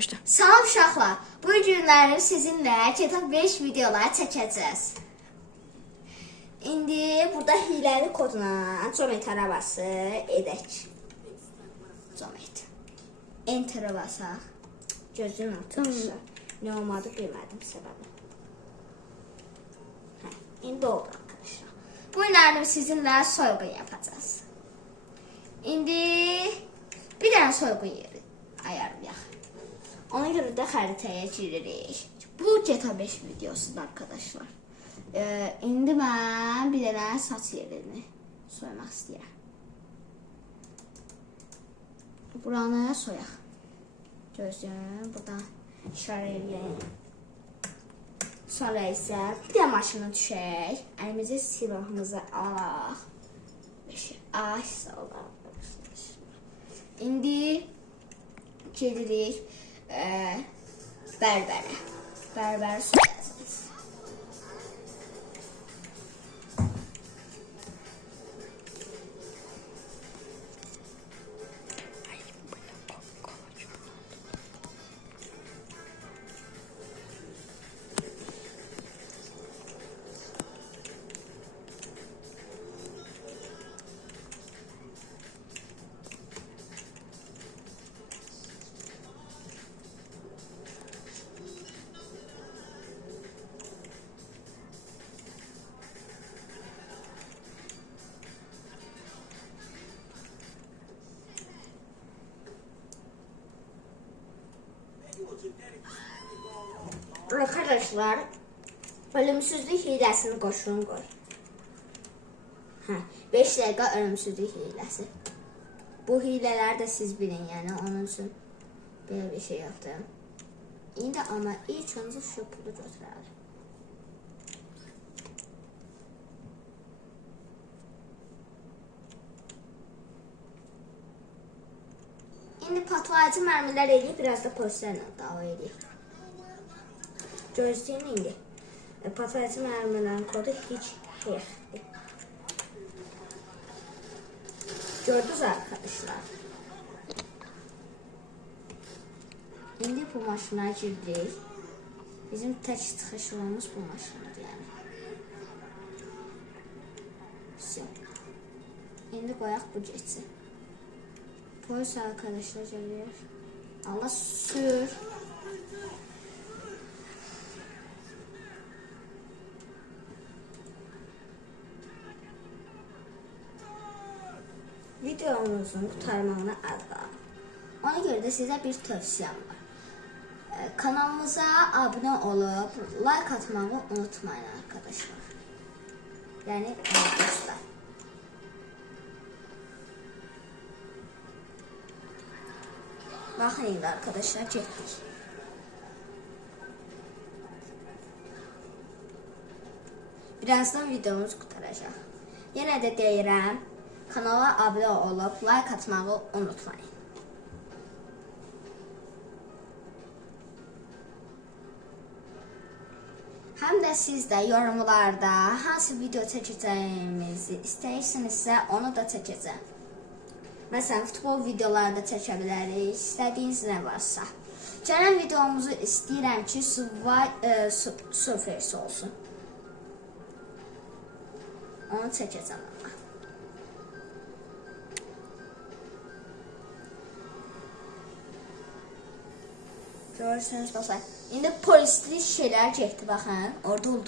Başla. Salam uşaqlar. Bu günləri sizinlə GTA 5 videolar çəkəcəz. İndi burada hiləli kodla Zometerə bası edək. Zomet. Enterə basaq. Gözün arkadaşlar. Ne olmadı bilmədim səbəbi. İndi oldu arkadaşlar. Bu günləri sizinlə soyğun yapacağız. İndi bir dənə soyğun yeri ayarlayaq. Ona göre de haritaya giririk. Bu GTA 5 videosudur arkadaşlar. İndi ben bir dənə saç yerini soymaq istəyirəm. Buranı soyaq. Gözüm buradan işarə edəyim. Sonra isə bir də maşını düşək. Əlimizə silahımızı alaq. Ay sağ ol arkadaşlar. İndi gedirik berbere. Berber soyacağız. Arkadaşlar, ölümsüzlük hiləsini qoşun qoy. 5 dəqiqə ölümsüzlük hiləsi. Bu hilələri də siz bilin, yəni onun üçün belə bir şey yaptım. İndi ama ilk öncə şu pulu götürəlim. İndi patlayıcı mərmilər eləyib, biraz da polislərlə dava eləyib. Gözləyin indi. Patlayıcı mərmilərin kodu hiç yoxdur. Gördünüz arkadaşlar. İndi bu maşına girdik. Bizim tək çıxış yolumuz bu maşındır yəni. İndi qoyaq bu geçsin. Polis arkadaşlar gəlir. Allah sür. Videomuzun kurtarmağına az qaldı. Ona görə də sizə bir tövsiyəm var. Kanalımıza abunə olub, like atmağı unutmayın arkadaşlar. Yəni dostlar. Baxın indi arkadaşlar getdik. Birazdan videomuz qurtaracaq. Yenə də deyirəm, kanala abunə olub, like atmağı unutmayın. Həm də siz də yorumlarda hansı video çəkəcəyimizi istəyirsinizsə onu da çəkəcəm. Məsələn, futbol videoları da çəkə bilərik, istədiyiniz nə varsa. Gələn videomuzu istəyirəm ki, Surfers olsun. Onu çəkəcəm ama. Görürsünüz dostlar. İndi polisli şeyler çekti bakın. Orada oldu.